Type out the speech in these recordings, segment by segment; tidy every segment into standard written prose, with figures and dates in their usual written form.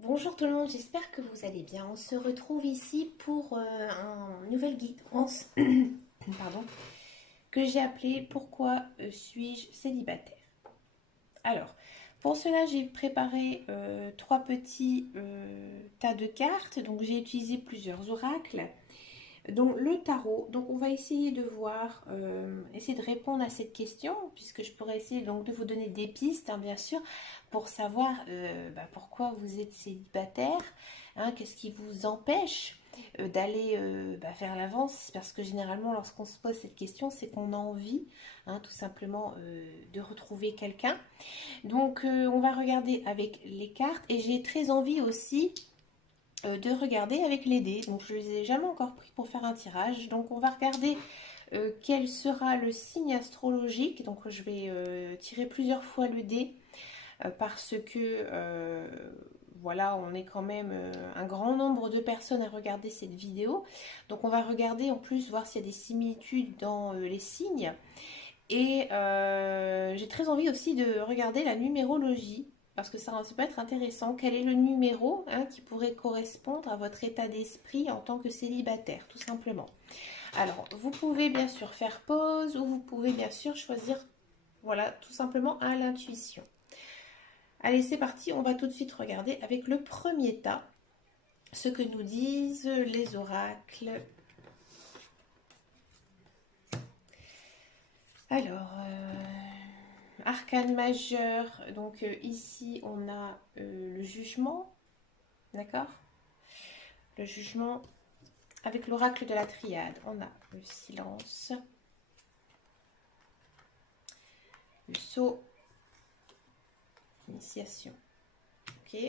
Bonjour tout le monde, j'espère que vous allez bien. On se retrouve ici pour un nouvel guidance pardon, que j'ai appelé Pourquoi suis-je célibataire? Alors, pour cela, j'ai préparé trois petits tas de cartes. Donc, j'ai utilisé plusieurs oracles. Donc, le tarot. Donc, on va essayer de voir, essayer de répondre à cette question, puisque je pourrais essayer donc de vous donner des pistes, hein, bien sûr, pour savoir pourquoi vous êtes célibataire, hein, qu'est-ce qui vous empêche d'aller vers l'avance, parce que généralement, lorsqu'on se pose cette question, c'est qu'on a envie, hein, tout simplement, de retrouver quelqu'un. Donc, on va regarder avec les cartes, et j'ai très envie aussi de regarder avec les dés. Donc je les ai jamais encore pris pour faire un tirage. Donc on va regarder quel sera le signe astrologique. Donc je vais tirer plusieurs fois le dé parce que voilà, on est quand même un grand nombre de personnes à regarder cette vidéo. Donc on va regarder en plus voir s'il y a des similitudes dans les signes. Et j'ai très envie aussi de regarder la numérologie, parce que ça peut être intéressant. Quel est le numéro, hein, qui pourrait correspondre à votre état d'esprit en tant que célibataire, tout simplement. Alors, vous pouvez bien sûr faire pause, ou vous pouvez bien sûr choisir, voilà, tout simplement à l'intuition. Allez, c'est parti, on va tout de suite regarder avec le premier tas, ce que nous disent les oracles. Alors, arcane majeur, donc ici on a le jugement, d'accord? Le jugement avec l'oracle de la triade, on a le silence, le sceau, initiation. Ok.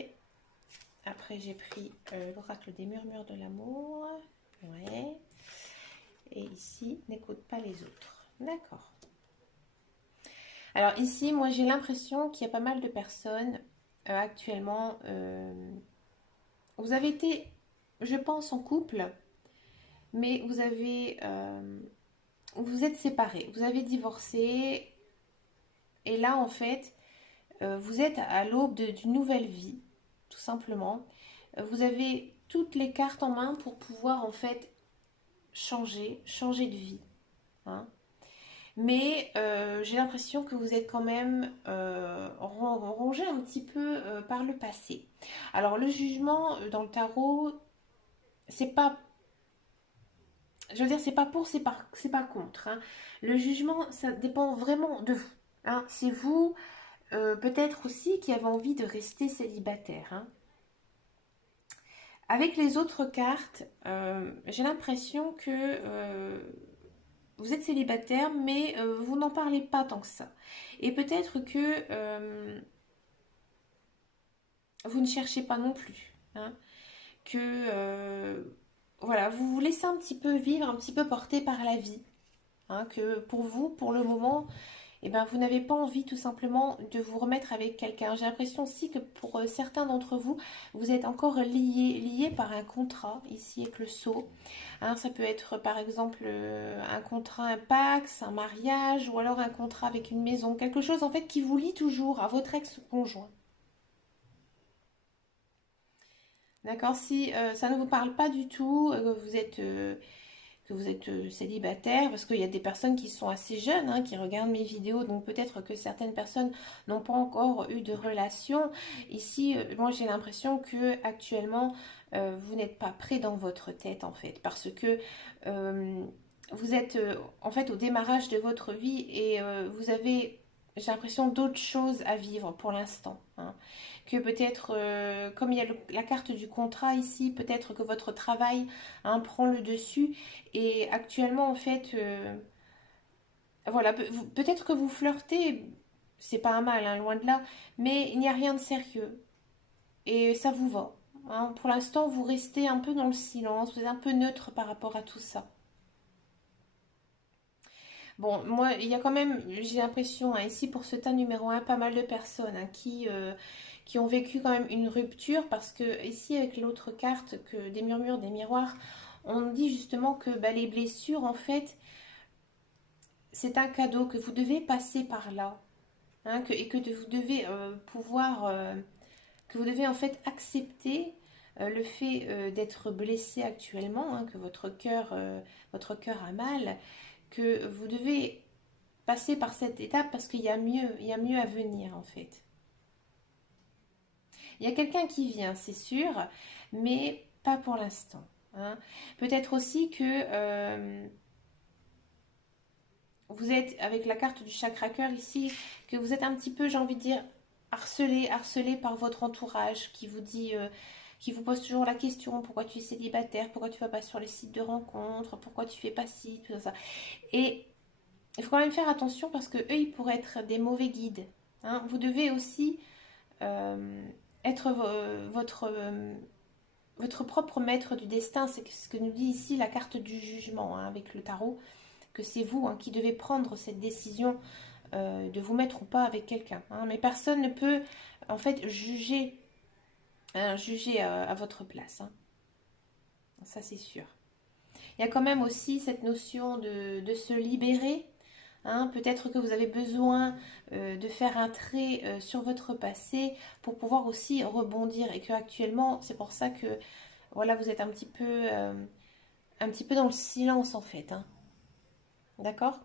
Après j'ai pris l'oracle des murmures de l'amour, ouais. Et ici, n'écoute pas les autres, d'accord. Alors ici, moi j'ai l'impression qu'il y a pas mal de personnes actuellement. Vous avez été, je pense, en couple, mais vous êtes séparés, vous avez divorcé, et là en fait, vous êtes à l'aube d'une nouvelle vie, tout simplement. Vous avez toutes les cartes en main pour pouvoir en fait changer de vie, hein. Mais j'ai l'impression que vous êtes quand même rongé un petit peu par le passé. Alors le jugement dans le tarot, c'est pas, je veux dire, c'est pas pour, c'est pas contre, hein. Le jugement, ça dépend vraiment de vous, hein. C'est vous, peut-être aussi, qui avez envie de rester célibataire, hein. Avec les autres cartes, j'ai l'impression que vous êtes célibataire, mais vous n'en parlez pas tant que ça. Et peut-être que vous ne cherchez pas non plus, hein. Que voilà, vous vous laissez un petit peu vivre, un petit peu porter par la vie, hein. Que pour vous, pour le moment, eh ben, vous n'avez pas envie tout simplement de vous remettre avec quelqu'un. J'ai l'impression aussi que pour certains d'entre vous, vous êtes encore liés par un contrat, ici avec le sceau, hein. Ça peut être par exemple un contrat, un pax, un mariage, ou alors un contrat avec une maison, quelque chose en fait qui vous lie toujours à votre ex-conjoint. D'accord? Si ça ne vous parle pas du tout, que vous êtes célibataire, parce qu'il y a des personnes qui sont assez jeunes, hein, qui regardent mes vidéos, donc peut-être que certaines personnes n'ont pas encore eu de relation. Ici, moi j'ai l'impression que actuellement vous n'êtes pas prêt dans votre tête en fait, parce que euh, vous êtes en fait au démarrage de votre vie, et vous avez, j'ai l'impression, d'autres choses à vivre pour l'instant, hein. Que peut-être, comme il y a la carte du contrat ici, peut-être que votre travail, hein, prend le dessus, et actuellement en fait, voilà, peut-être que vous flirtez, c'est pas un mal, hein, loin de là, mais il n'y a rien de sérieux, et ça vous va, hein. Pour l'instant, vous restez un peu dans le silence, vous êtes un peu neutre par rapport à tout ça. Bon, moi, il y a quand même, j'ai l'impression, hein, ici pour ce tas numéro un, pas mal de personnes, hein, qui ont vécu quand même une rupture, parce que ici, avec l'autre carte, que des murmures, des miroirs, on dit justement que bah, les blessures, en fait, c'est un cadeau, que vous devez passer par là, hein, et que vous devez pouvoir que vous devez en fait accepter le fait d'être blessé actuellement, hein, que votre cœur a mal, que vous devez passer par cette étape parce qu'il y a mieux à venir en fait. Il y a quelqu'un qui vient, c'est sûr, mais pas pour l'instant. Hein. Peut-être aussi que vous êtes, avec la carte du chakra cœur ici, que vous êtes un petit peu, j'ai envie de dire, harcelé par votre entourage qui vous dit, qui vous pose toujours la question, pourquoi tu es célibataire, pourquoi tu vas pas sur les sites de rencontres, pourquoi tu fais pas ci, tout ça. Et il faut quand même faire attention parce que eux, ils pourraient être des mauvais guides. Hein. Vous devez aussi euh, être votre propre maître du destin. C'est ce que nous dit ici la carte du jugement, hein, avec le tarot, que c'est vous, hein, qui devez prendre cette décision de vous mettre ou pas avec quelqu'un. Hein. Mais personne ne peut en fait juger à votre place. Hein. Ça, c'est sûr. Il y a quand même aussi cette notion de se libérer. Hein. Peut-être que vous avez besoin de faire un trait sur votre passé pour pouvoir aussi rebondir. Et que actuellement, c'est pour ça que voilà, vous êtes un petit peu dans le silence en fait. Hein. D'accord?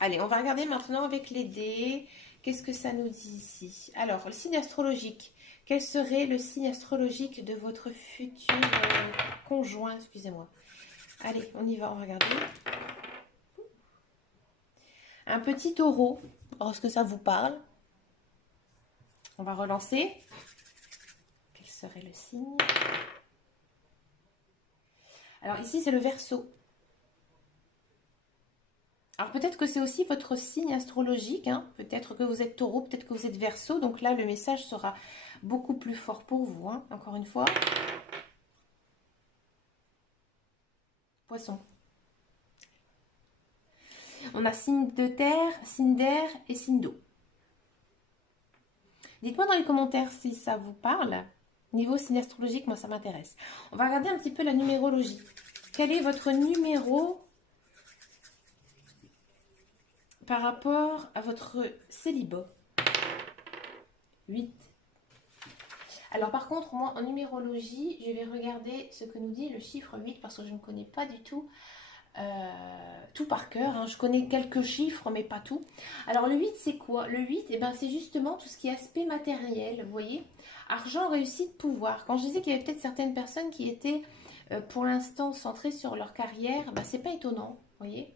Allez, on va regarder maintenant avec les dés. Qu'est-ce que ça nous dit ici? Alors, le signe astrologique. Quel serait le signe astrologique de votre futur conjoint? Excusez-moi. Allez, on y va, on va regarder. Un petit taureau, lorsque ça vous parle. On va relancer. Quel serait le signe? Alors ici, c'est le Verseau. Alors peut-être que c'est aussi votre signe astrologique, hein. Peut-être que vous êtes taureau, peut-être que vous êtes Verseau, donc là le message sera beaucoup plus fort pour vous, hein. Encore une fois. Poisson. On a signe de terre, signe d'air et signe d'eau. Dites-moi dans les commentaires si ça vous parle. Niveau signe astrologique, moi ça m'intéresse. On va regarder un petit peu la numérologie. Quel est votre numéro par rapport à votre célibat? 8. Alors par contre, moi en numérologie, je vais regarder ce que nous dit le chiffre 8 parce que je ne connais pas du tout tout par cœur. Hein. Je connais quelques chiffres mais pas tout. Alors le 8 c'est quoi? Le 8 eh ben, c'est justement tout ce qui est aspect matériel, vous voyez. Argent, réussite, pouvoir. Quand je disais qu'il y avait peut-être certaines personnes qui étaient pour l'instant centrées sur leur carrière, ben, c'est pas étonnant, vous voyez.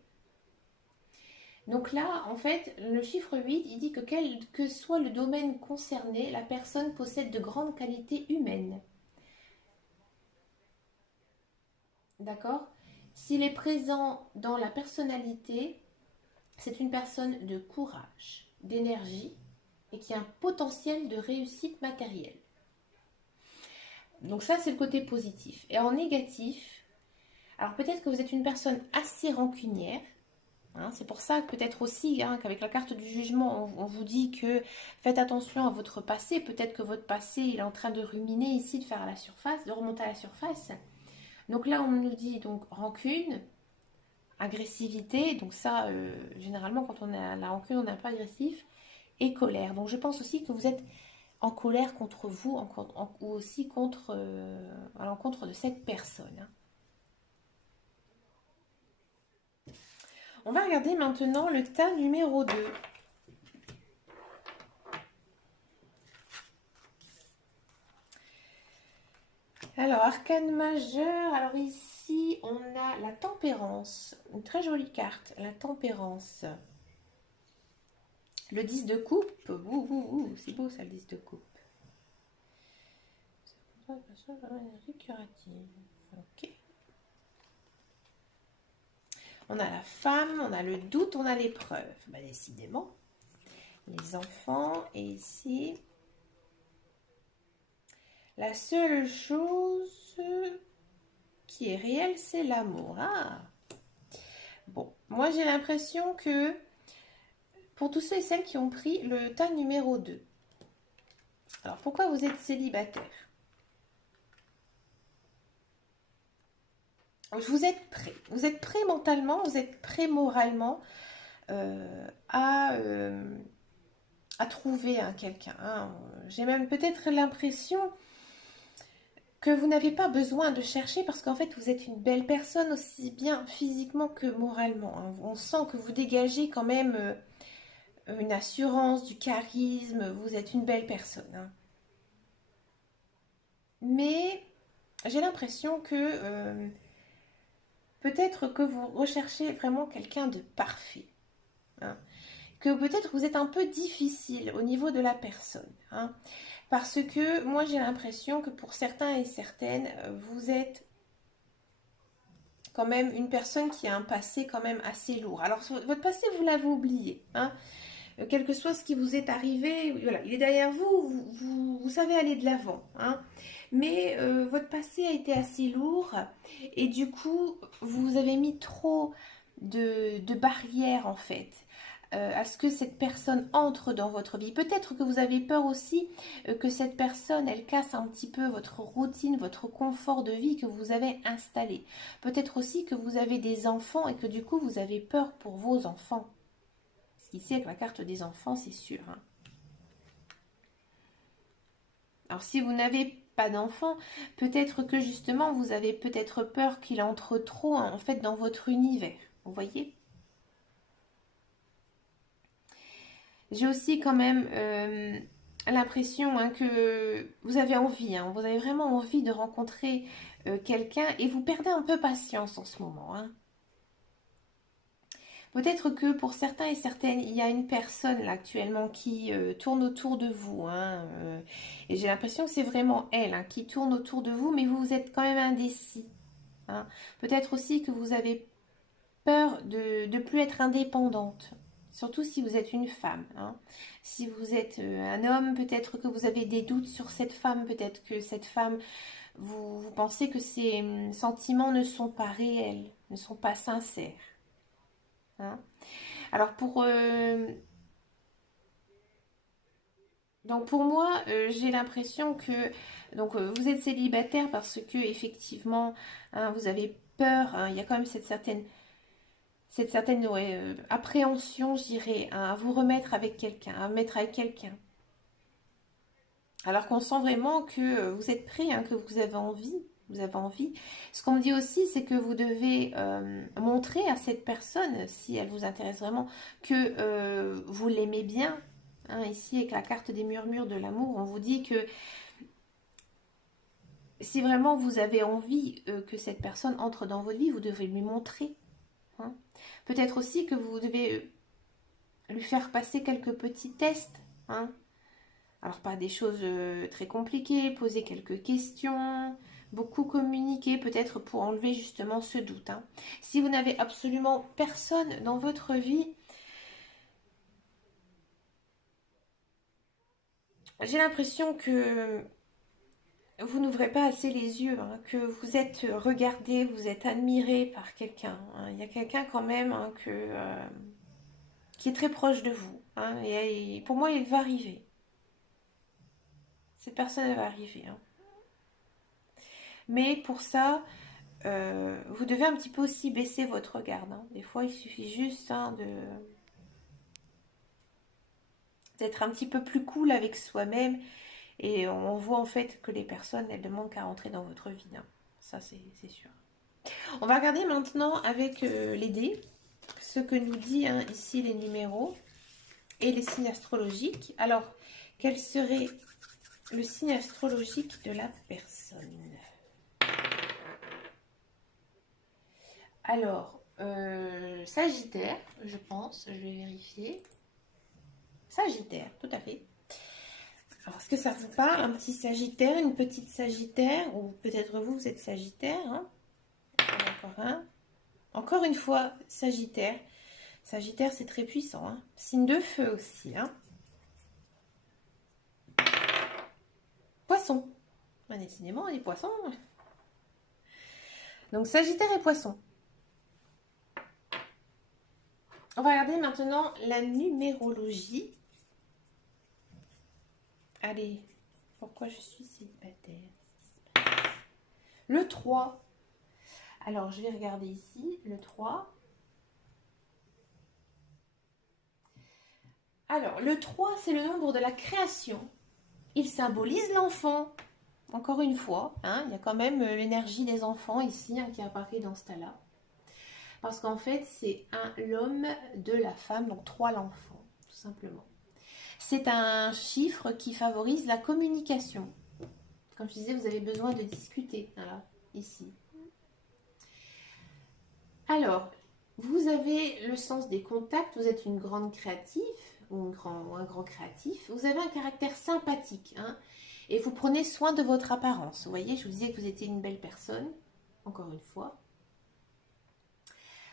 Donc là, en fait, le chiffre 8, il dit que quel que soit le domaine concerné, la personne possède de grandes qualités humaines. D'accord? S'il est présent dans la personnalité, c'est une personne de courage, d'énergie et qui a un potentiel de réussite matérielle. Donc ça, c'est le côté positif. Et en négatif, alors peut-être que vous êtes une personne assez rancunière. Hein, c'est pour ça que peut-être aussi hein, qu'avec la carte du jugement, on vous dit que faites attention à votre passé. Peut-être que votre passé, il est en train de ruminer ici, de faire à la surface, de remonter à la surface. Donc là, on nous dit donc rancune, agressivité. Donc ça, généralement, quand on a la rancune, on n'est pas agressif. Et colère. Donc je pense aussi que vous êtes en colère contre vous ou aussi à l'encontre de cette personne. Hein. On va regarder maintenant le tas numéro 2. Alors, arcane majeur. Alors ici, on a la tempérance. Une très jolie carte, la tempérance. Le 10 de coupe. C'est beau ça, le 10 de coupe. Énergie curative. Ok. On a la femme, on a le doute, on a l'épreuve. Bah, décidément. Les enfants. Et ici, la seule chose qui est réelle, c'est l'amour. Ah. Bon, moi j'ai l'impression que pour tous ceux et celles qui ont pris le tas numéro 2. Alors pourquoi vous êtes célibataire? Vous êtes prêt. Vous êtes prêt mentalement, vous êtes prêt moralement à à trouver quelqu'un. Hein. J'ai même peut-être l'impression que vous n'avez pas besoin de chercher parce qu'en fait, vous êtes une belle personne aussi bien physiquement que moralement. Hein. On sent que vous dégagez quand même une assurance, du charisme. Vous êtes une belle personne. Hein. Mais j'ai l'impression que peut-être que vous recherchez vraiment quelqu'un de parfait. Hein. Que peut-être vous êtes un peu difficile au niveau de la personne. Hein. Parce que moi j'ai l'impression que pour certains et certaines, vous êtes quand même une personne qui a un passé quand même assez lourd. Alors votre passé vous l'avez oublié. Hein. Quel que soit ce qui vous est arrivé, voilà, il est derrière vous, vous savez aller de l'avant. Hein. Mais votre passé a été assez lourd et du coup vous avez mis trop de barrières en fait. À ce que cette personne entre dans votre vie. Peut-être que vous avez peur aussi que cette personne, elle casse un petit peu votre routine, votre confort de vie que vous avez installé. Peut-être aussi que vous avez des enfants et que du coup, vous avez peur pour vos enfants. Parce qu'ici, avec la carte des enfants, c'est sûr. Hein. Alors, si vous n'avez pas d'enfants, peut-être que justement, vous avez peut-être peur qu'il entre trop, en fait, dans votre univers. Vous voyez ? J'ai aussi quand même l'impression que vous avez envie, vous avez vraiment envie de rencontrer quelqu'un et vous perdez un peu patience en ce moment. Hein. Peut-être que pour certains et certaines, il y a une personne là actuellement qui tourne autour de vous. Et j'ai l'impression que c'est vraiment elle qui tourne autour de vous, mais vous êtes quand même indécis. Hein. Peut-être aussi que vous avez peur de ne plus être indépendante. Surtout si vous êtes une femme. Hein. Si vous êtes un homme, peut-être que vous avez des doutes sur cette femme. Peut-être que cette femme, vous pensez que ses sentiments ne sont pas réels, ne sont pas sincères. Hein. Alors donc pour moi, j'ai l'impression que donc, vous êtes célibataire parce que effectivement, vous avez peur. Il y a quand même cette certaine appréhension, je dirais, à vous remettre avec quelqu'un, à mettre avec quelqu'un. Alors qu'on sent vraiment que vous êtes prêt, que vous avez envie. Vous avez envie. Ce qu'on me dit aussi, c'est que vous devez montrer à cette personne, si elle vous intéresse vraiment, que vous l'aimez bien. Hein, ici, avec la carte des murmures de l'amour, on vous dit que si vraiment vous avez envie que cette personne entre dans votre vie, vous devez lui montrer. Hein. Peut-être aussi que vous devez lui faire passer quelques petits tests. Hein. Alors pas des choses très compliquées, poser quelques questions, beaucoup communiquer peut-être pour enlever justement ce doute. Hein. Si vous n'avez absolument personne dans votre vie, j'ai l'impression que vous n'ouvrez pas assez les yeux, que vous êtes regardé, vous êtes admiré par quelqu'un. Hein. Il y a quelqu'un quand même qui est très proche de vous. Hein, et pour moi, il va arriver. Cette personne, elle va arriver. Hein. Mais pour ça, vous devez un petit peu aussi baisser votre garde. Hein. Des fois, il suffit juste d'être un petit peu plus cool avec soi-même. Et on voit en fait que les personnes, elles demandent qu'à rentrer dans votre vie. Hein. Ça, c'est sûr. On va regarder maintenant avec les dés ce que nous dit ici les numéros et les signes astrologiques. Alors, quel serait le signe astrologique de la personne? Alors, Sagittaire, je pense, je vais vérifier. Sagittaire, tout à fait. Alors, est-ce que ça vous parle, un petit Sagittaire, une petite Sagittaire, ou peut-être vous, vous êtes Sagittaire, hein? Encore un. Encore une fois, Sagittaire. Sagittaire, c'est très puissant, hein? Signe de feu aussi, hein? Poisson. Décidément, les poissons. Donc, Sagittaire et Poisson. On va regarder maintenant la numérologie. Allez, pourquoi je suis célibataire? Le 3. Alors, je vais regarder ici, le 3. Alors, le 3, c'est le nombre de la création. Il symbolise l'enfant. Encore une fois, hein, il y a quand même l'énergie des enfants ici hein, qui apparaît dans ce tas-là. Parce qu'en fait, c'est l'homme de la femme, donc 3 l'enfant, tout simplement. C'est un chiffre qui favorise la communication. Comme je disais, vous avez besoin de discuter, voilà, ici. Alors, vous avez le sens des contacts, vous êtes une grande créative ou un grand créatif. Vous avez un caractère sympathique hein, et vous prenez soin de votre apparence. Vous voyez, je vous disais que vous étiez une belle personne, encore une fois.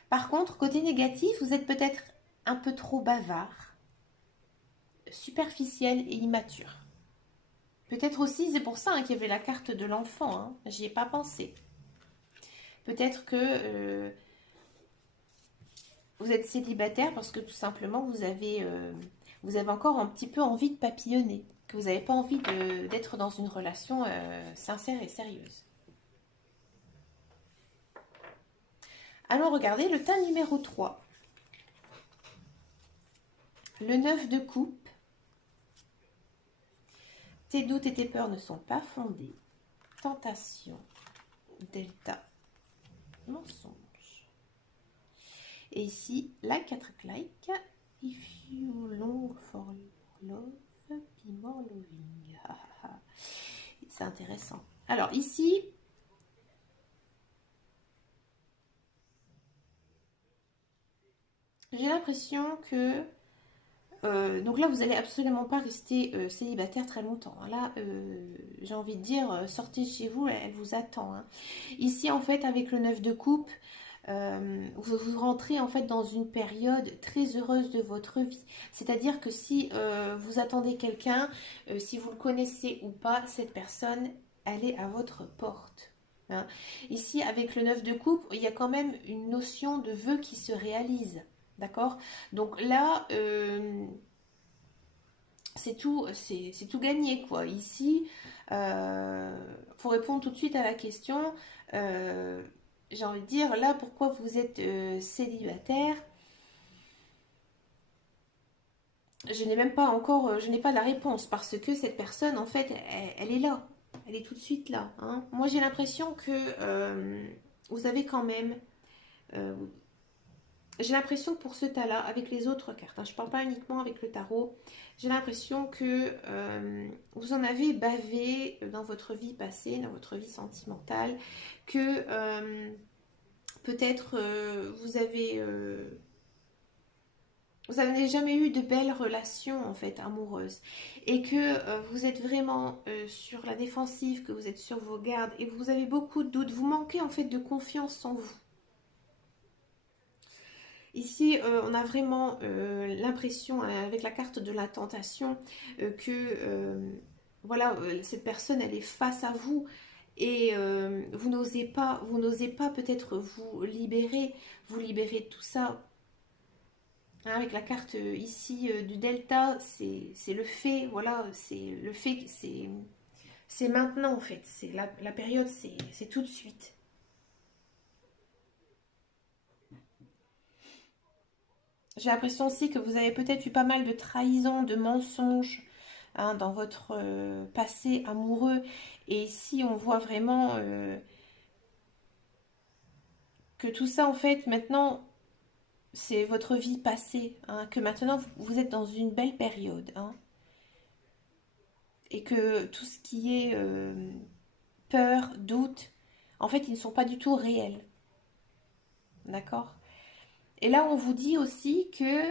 Par contre, côté négatif, vous êtes peut-être un peu trop bavard, superficiel et immature. Peut-être aussi, c'est pour ça hein, qu'il y avait la carte de l'enfant, hein. J'y ai pas pensé. Peut-être que vous êtes célibataire parce que tout simplement vous avez encore un petit peu envie de papillonner, que vous n'avez pas envie d'être dans une relation sincère et sérieuse. Allons regarder le tas numéro 3. Le 9 de coupe. Tes doutes et tes peurs ne sont pas fondés. Tentation, delta, mensonge. Et ici, la 4 like. If you long for love, be more loving. C'est intéressant. Alors ici, j'ai l'impression que donc là, vous n'allez absolument pas rester célibataire très longtemps. Là, j'ai envie de dire, sortez de chez vous, elle vous attend. Hein. Ici, en fait, avec le 9 de coupe, vous rentrez en fait dans une période très heureuse de votre vie. C'est-à-dire que si vous attendez quelqu'un, si vous le connaissez ou pas, cette personne, elle est à votre porte. Hein. Ici, avec le 9 de coupe, il y a quand même une notion de vœu qui se réalise. D'accord? Donc là, c'est tout gagné, quoi. Ici, pour répondre tout de suite à la question, j'ai envie de dire, là, pourquoi vous êtes célibataire? Je n'ai même pas encore, je n'ai pas la réponse, parce que cette personne, en fait, elle est là. Elle est tout de suite là. Hein. Moi, j'ai l'impression que vous avez quand même... euh, j'ai l'impression que pour ce tas-là, avec les autres cartes, hein, je ne parle pas uniquement avec le tarot, j'ai l'impression que vous en avez bavé dans votre vie passée, dans votre vie sentimentale, que peut-être vous n'avez jamais eu de belles relations en fait amoureuses et que vous êtes vraiment sur la défensive, que vous êtes sur vos gardes et vous avez beaucoup de doutes, vous manquez en fait de confiance en vous. Ici, on a vraiment l'impression, avec la carte de la tentation, que voilà, cette personne, elle est face à vous et vous n'osez pas peut-être vous libérer de tout ça. Hein, avec la carte ici du delta, c'est le fait, voilà, c'est le fait, c'est maintenant en fait, c'est la période, c'est tout de suite. J'ai l'impression aussi que vous avez peut-être eu pas mal de trahisons, de mensonges hein, dans votre passé amoureux. Et ici, on voit vraiment que tout ça, en fait, maintenant, c'est votre vie passée. Hein, que maintenant, vous êtes dans une belle période. Hein, et que tout ce qui est peur, doute, en fait, ils ne sont pas du tout réels. D'accord? Et là, on vous dit aussi que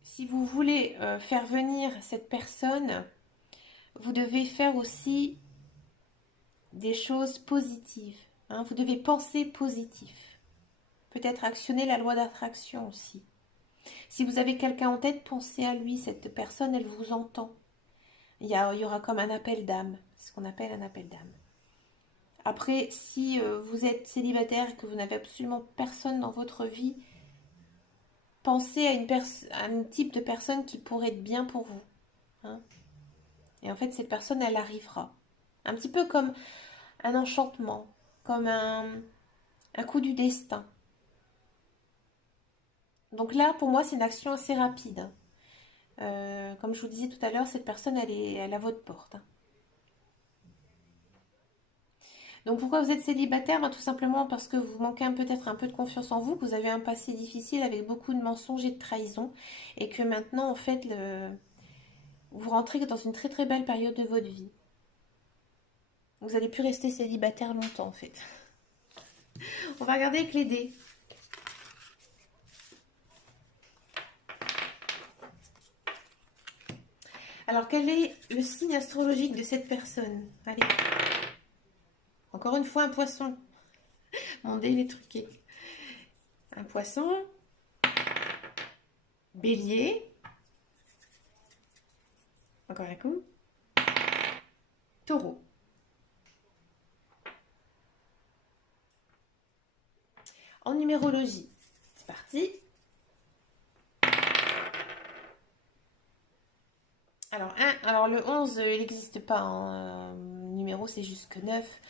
si vous voulez faire venir cette personne, vous devez faire aussi des choses positives. Hein. Vous devez penser positif. Peut-être actionner la loi d'attraction aussi. Si vous avez quelqu'un en tête, pensez à lui. Cette personne, elle vous entend. Il y aura comme un appel d'âme. Ce qu'on appelle un appel d'âme. Après, si vous êtes célibataire et que vous n'avez absolument personne dans votre vie, pensez à un type de personne qui pourrait être bien pour vous. Hein. Et en fait, cette personne, elle arrivera. Un petit peu comme un enchantement, comme un coup du destin. Donc là, pour moi, c'est une action assez rapide, hein. Comme je vous disais tout à l'heure, cette personne, elle est à votre porte, hein. Donc pourquoi vous êtes célibataire? Ben, tout simplement parce que vous manquez peut-être un peu de confiance en vous, que vous avez un passé difficile avec beaucoup de mensonges et de trahison, et que maintenant, en fait, vous rentrez dans une très très belle période de votre vie. Vous allez plus rester célibataire longtemps, en fait. On va regarder avec les dés. Alors, quel est le signe astrologique de cette personne? Allez, encore une fois, un poisson. Mon dé, il est truqué. Un poisson. Bélier. Encore un coup. Taureau. En numérologie, c'est parti. Alors le 11, il n'existe pas en numéro, c'est juste que 9.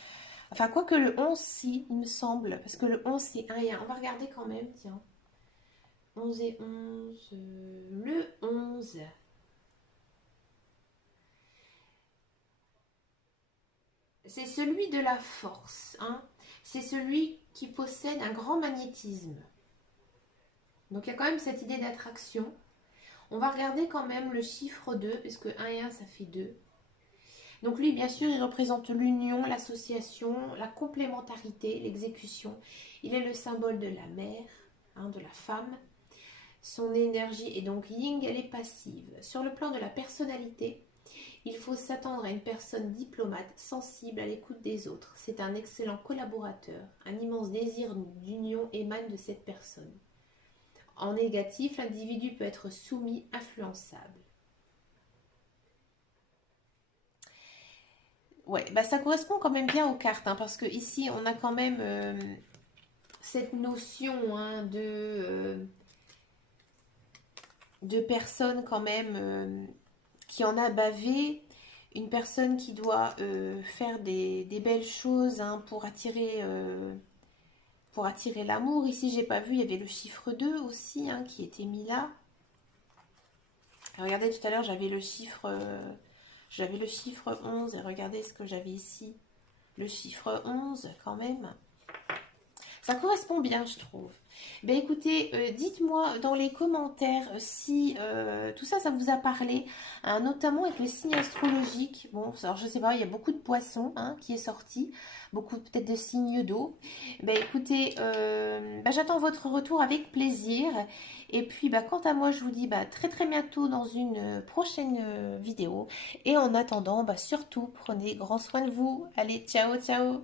Enfin, quoique le 11, si, il me semble. Parce que le 11, c'est 1 et 1. On va regarder quand même, tiens. 11 et 11. Le 11. C'est celui de la force, hein. C'est celui qui possède un grand magnétisme. Donc il y a quand même cette idée d'attraction. On va regarder quand même le chiffre 2, parce que 1 et 1, ça fait 2. Donc lui, bien sûr, il représente l'union, l'association, la complémentarité, l'exécution. Il est le symbole de la mère, hein, de la femme. Son énergie est donc yin, elle est passive. Sur le plan de la personnalité, il faut s'attendre à une personne diplomate, sensible à l'écoute des autres. C'est un excellent collaborateur. Un immense désir d'union émane de cette personne. En négatif, l'individu peut être soumis, influençable. Ouais, bah ça correspond quand même bien aux cartes, hein, parce que ici on a quand même cette notion, hein, de personne quand même qui en a bavé, une personne qui doit faire des belles choses, hein, pour attirer l'amour. Ici j'ai pas vu, il y avait le chiffre 2 aussi, hein, qui était mis là. Regardez, tout à l'heure j'avais le chiffre 11 et regardez ce que j'avais ici. Le chiffre 11 quand même. Ça correspond bien, je trouve. Ben écoutez, dites-moi dans les commentaires si tout ça, ça vous a parlé, hein, notamment avec les signes astrologiques. Bon, alors je sais pas, il y a beaucoup de poissons, hein, qui est sorti, beaucoup peut-être de signes d'eau. Ben écoutez, ben, j'attends votre retour avec plaisir. Et puis, ben, quant à moi, je vous dis ben, très très bientôt dans une prochaine vidéo. Et en attendant, ben, surtout, prenez grand soin de vous. Allez, ciao, ciao!